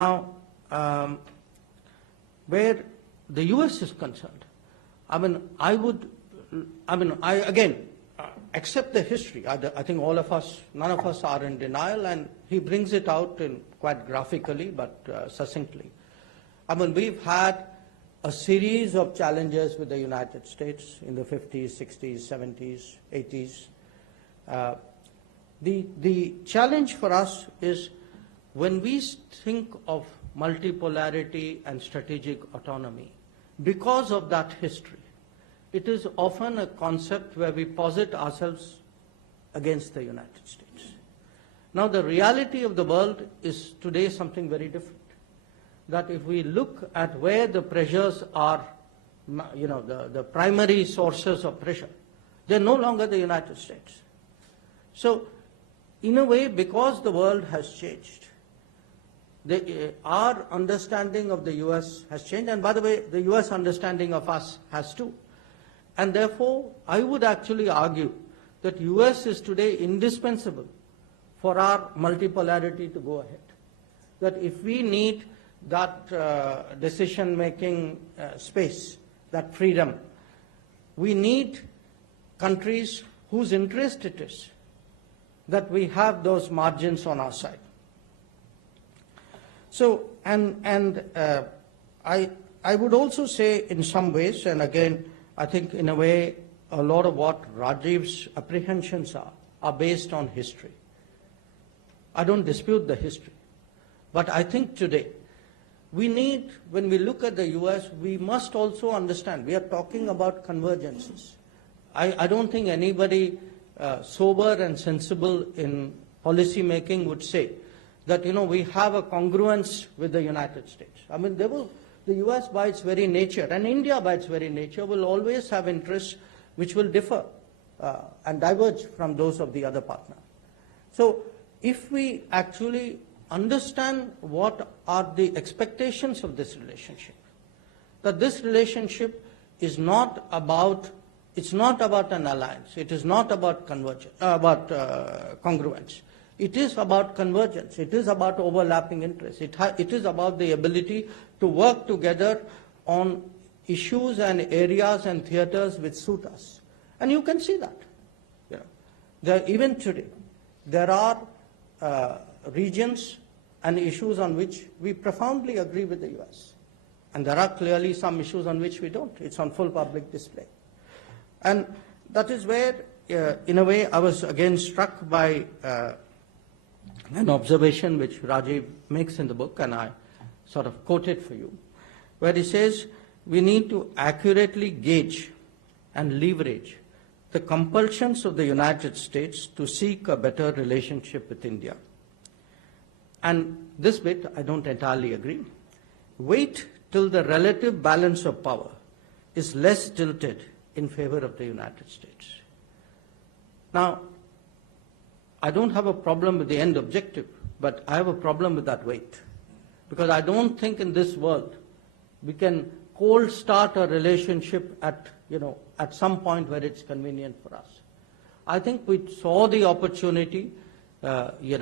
Now, where the US is concerned, I again accept the history. I think all of us, none of us are in denial, and he brings it out in quite graphically but succinctly. We've had a series of challenges with the United States in the 50s, 60s, 70s, 80s. The challenge for us is when we think of multipolarity and strategic autonomy, because of that history, it is often a concept where we posit ourselves against the United States. Now, the reality of the world is today something very different. That if we look at where the pressures are, the primary sources of pressure, they're no longer the United States. So, in a way, because the world has changed, our understanding of the US has changed, and by the way, the US understanding of us has too. And therefore, I would actually argue that US is today indispensable for our multipolarity to go ahead. That if we need that decision-making space, that freedom, we need countries whose interest it is that we have those margins on our side. So, I would also say in some ways, and again, I think in a way, a lot of what Rajiv's apprehensions are based on history. I don't dispute the history. But I think today, we need, when we look at the US, we must also understand, we are talking about convergences. I don't think anybody sober and sensible in policy making would say that, we have a congruence with the United States. The US by its very nature, and India by its very nature, will always have interests which will differ and diverge from those of the other partner. So if we actually understand what are the expectations of this relationship, that this relationship is not about, it's not about an alliance, it is not about congruence. It is about convergence. It is about overlapping interests. It is about the ability to work together on issues and areas and theaters which suit us. And you can see that. Even today, there are regions and issues on which we profoundly agree with the US. And there are clearly some issues on which we don't. It's on full public display. And that is where, in a way, I was again struck by an observation which Rajiv makes in the book, and I sort of quote it for you, where he says, we need to accurately gauge and leverage the compulsions of the United States to seek a better relationship with India. And this bit, I don't entirely agree. Wait till the relative balance of power is less tilted in favor of the United States. Now, I don't have a problem with the end objective, but I have a problem with that wait. Because I don't think in this world we can cold start a relationship at some point where it's convenient for us. I think we saw the opportunity, we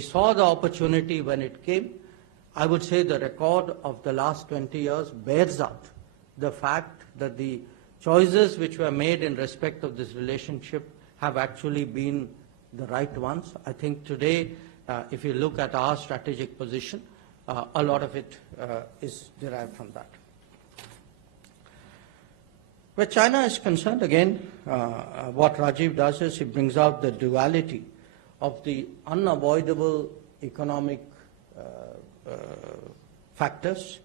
saw the opportunity when it came. I would say the record of the last 20 years bears out the fact that the choices which were made in respect of this relationship have actually been the right ones. I think today, if you look at our strategic position, a lot of it is derived from that. Where China is concerned, again, what Rajiv does is he brings out the duality of the unavoidable economic factors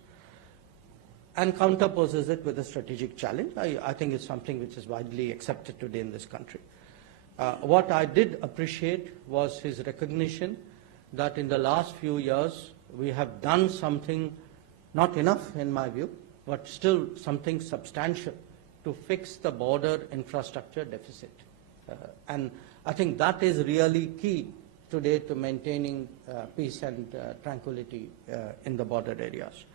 and counterposes it with a strategic challenge. I think it's something which is widely accepted today in this country. What I did appreciate was his recognition that in the last few years we have done something, not enough in my view, but still something substantial to fix the border infrastructure deficit. And I think that is really key today to maintaining peace and tranquility in the border areas.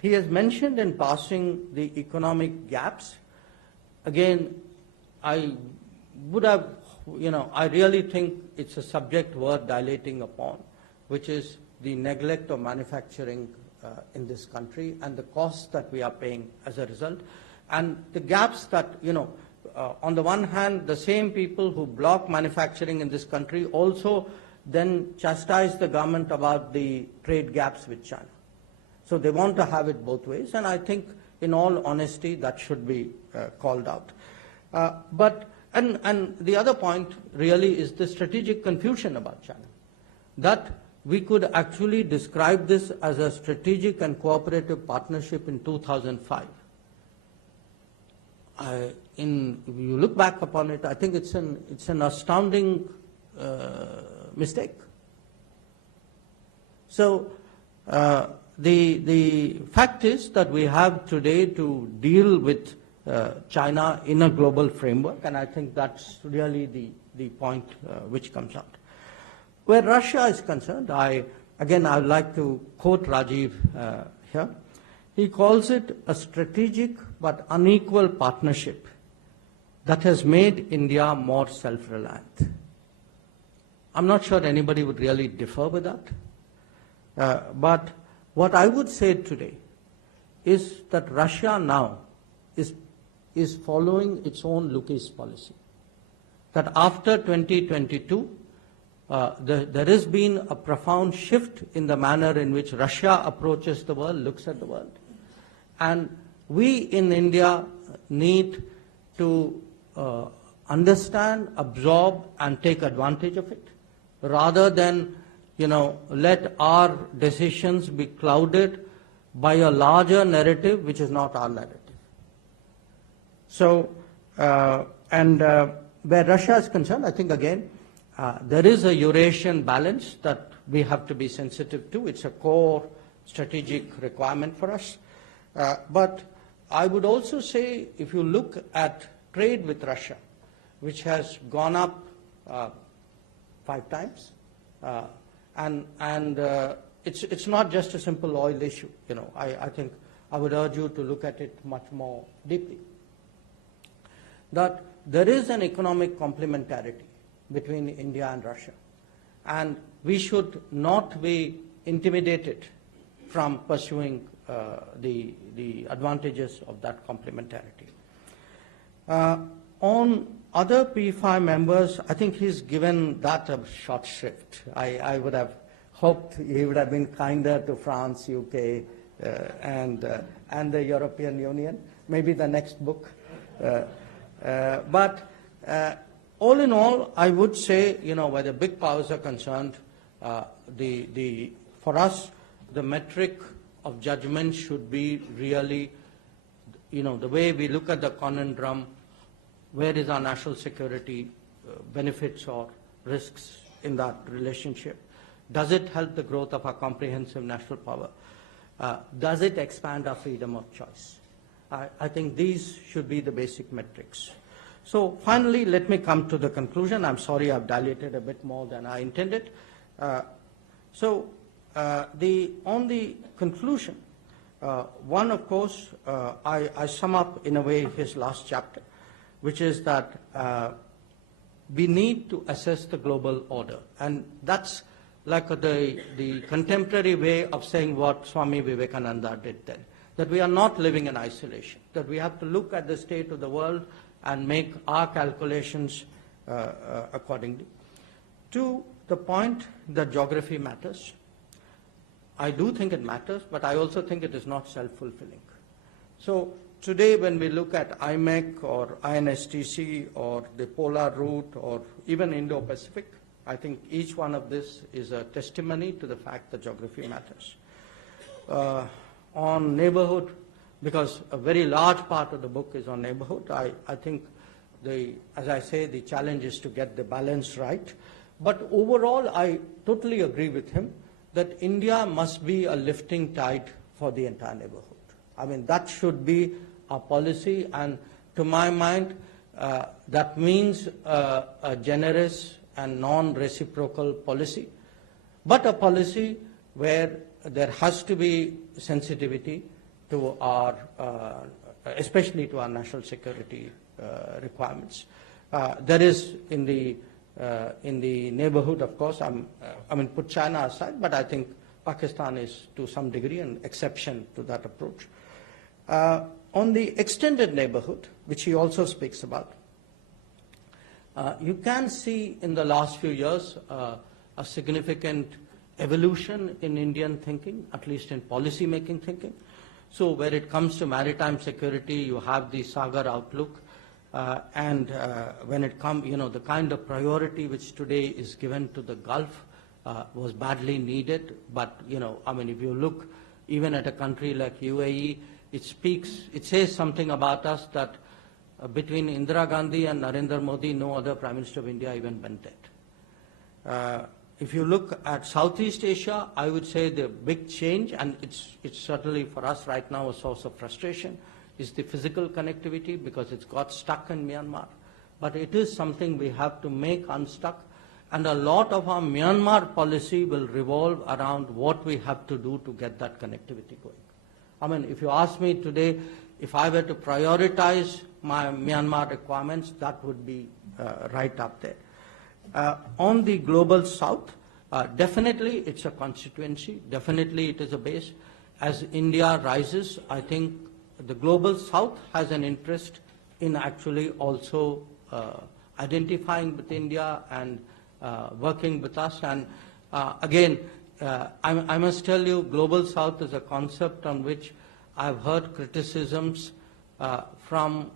He has mentioned in passing the economic gaps. Again, I would have, I really think it's a subject worth dilating upon, which is the neglect of manufacturing in this country and the costs that we are paying as a result, and the gaps that, on the one hand, the same people who block manufacturing in this country also then chastise the government about the trade gaps with China. So they want to have it both ways, and I think, in all honesty, that should be called out. And the other point really is the strategic confusion about China, that we could actually describe this as a strategic and cooperative partnership in 2005. If you look back upon it, I think it's an astounding mistake. So the fact is that we have today to deal with China in a global framework, and I think that's really the point which comes out. Where Russia is concerned, I would like to quote Rajiv here. He calls it a strategic but unequal partnership that has made India more self-reliant. I'm not sure anybody would really differ with that. But what I would say today is that Russia now is following its own Lucas policy. That after 2022, there has been a profound shift in the manner in which Russia approaches the world, looks at the world. And we in India need to understand, absorb, and take advantage of it, rather than, let our decisions be clouded by a larger narrative which is not our narrative. So, where Russia is concerned, I think again, there is a Eurasian balance that we have to be sensitive to. It's a core strategic requirement for us. But I would also say, if you look at trade with Russia, which has gone up 5 times, and it's not just a simple oil issue. I think I would urge you to look at it much more deeply. That there is an economic complementarity between India and Russia, and we should not be intimidated from pursuing the advantages of that complementarity. On other P5 members, I think he's given that a short shrift. I would have hoped he would have been kinder to France, UK, and the European Union, maybe the next book. But all in all, I would say, where the big powers are concerned, for us, the metric of judgment should be really, the way we look at the conundrum, where is our national security benefits or risks in that relationship? Does it help the growth of our comprehensive national power? Does it expand our freedom of choice? I think these should be the basic metrics. So finally, let me come to the conclusion. I'm sorry I've dilated a bit more than I intended. On the conclusion, one, of course, I sum up in a way his last chapter, which is that we need to assess the global order. And that's like the contemporary way of saying what Swami Vivekananda did then, that we are not living in isolation, that we have to look at the state of the world and make our calculations accordingly. To the point that geography matters, I do think it matters, but I also think it is not self-fulfilling. So today when we look at IMEC or INSTC or the Polar Route or even Indo-Pacific, I think each one of this is a testimony to the fact that geography matters. On neighborhood, because a very large part of the book is on neighborhood, I think, as I say, the challenge is to get the balance right. But overall, I totally agree with him that India must be a lifting tide for the entire neighborhood. I mean, that should be our policy, and to my mind, that means a generous and non-reciprocal policy, but a policy where there has to be sensitivity to our, especially to our national security requirements. There is in the in the neighborhood, of course. I mean, put China aside, but I think Pakistan is to some degree an exception to that approach. On the extended neighborhood, which he also speaks about, you can see in the last few years a significant evolution in Indian thinking, at least in policy-making thinking. So where it comes to maritime security, you have the Sagar outlook, and when it comes, the kind of priority which today is given to the Gulf was badly needed. But, I mean, if you look even at a country like UAE, it says something about us that between Indira Gandhi and Narendra Modi, no other Prime Minister of India even went it. If you look at Southeast Asia, I would say the big change, and it's certainly for us right now a source of frustration, is the physical connectivity, because it's got stuck in Myanmar. But it is something we have to make unstuck, and a lot of our Myanmar policy will revolve around what we have to do to get that connectivity going. I mean, if you ask me today, if I were to prioritize my Myanmar requirements, that would be right up there. On the global south, definitely it's a constituency, definitely it is a base. As India rises, I think the global south has an interest in actually also identifying with India and working with us. And again, I must tell you, global south is a concept on which I've heard criticisms from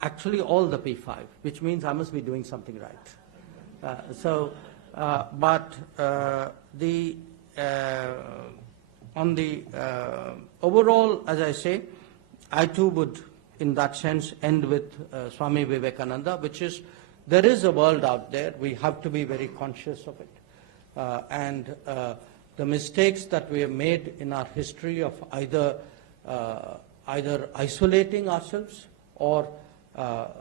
actually all the P5, which means I must be doing something right. On the overall, as I say, I too would, in that sense, end with Swami Vivekananda, which is, there is a world out there. We have to be very conscious of it. And the mistakes that we have made in our history of either isolating ourselves or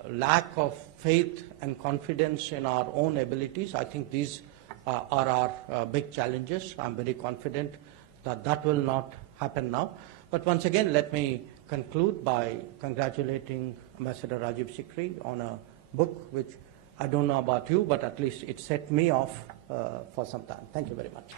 lack of faith and confidence in our own abilities, I think these are our big challenges. I'm very confident that that will not happen now. But once again, let me conclude by congratulating Ambassador Rajiv Sikri on a book which I don't know about you, but at least it set me off for some time. Thank you very much.